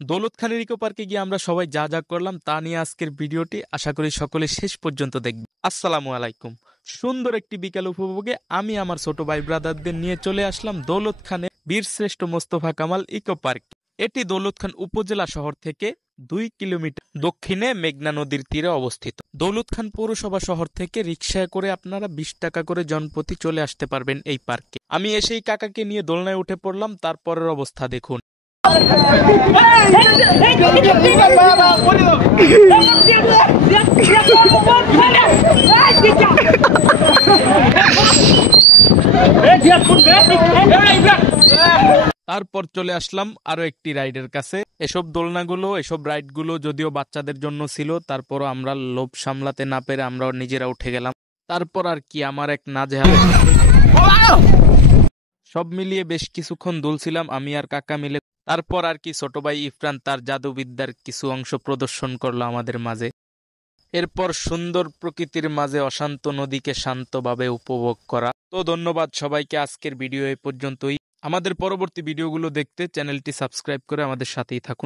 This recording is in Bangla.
দৌলত খানের ইকো পার্কে গিয়ে আমরা সবাই যা যা করলাম তা নিয়ে আজকের ভিডিওটি, আশা করি সকলে শেষ পর্যন্ত দেখবে। আসসালামু আলাইকুম। সুন্দর একটি বিকাল উপভোগে আমি আমার ছোট ভাই ব্রাদারদের নিয়ে চলে আসলাম দৌলত খানের বীরশ্রেষ্ঠ মোস্তফা কামাল ইকো পার্ক। এটি দৌলত খান উপজেলা শহর থেকে 2 কিলোমিটার দক্ষিণে মেঘনা নদীর তীরে অবস্থিত। দৌলত খান পৌরসভা শহর থেকে রিকশায় করে আপনারা 20 টাকা করে জনপ্রতি চলে আসতে পারবেন এই পার্কে। আমি এসেই কাকাকে নিয়ে দোলনায় উঠে পড়লাম, তারপরের অবস্থা দেখুন। তারপর চলে আসলাম আরো একটি রাইডের কাছে। এসব দোলনাগুলো, এসব রাইডগুলো যদিও বাচ্চাদের জন্য ছিল, তারপরও আমরা লোভ সামলাতে না পেরে আমরা নিজেরা উঠে গেলাম। তারপর আর কি, আমার এক নাজেহাল। সব মিলিয়ে বেশ কিছুক্ষণ দুলছিলাম আমি আর কাকা মিলে। তারপর আর কি, ছোট ভাই ইফরান তার জাদুবিদ্যার কিছু অংশ প্রদর্শন করলো আমাদের মাঝে। এরপর সুন্দর প্রকৃতির মাঝে অশান্ত নদীকে শান্তভাবে উপভোগ করা। তো ধন্যবাদ সবাইকে, আজকের ভিডিও এই পর্যন্তই। আমাদের পরবর্তী ভিডিওগুলো দেখতে চ্যানেলটি সাবস্ক্রাইব করে আমাদের সাথেই থাকুন।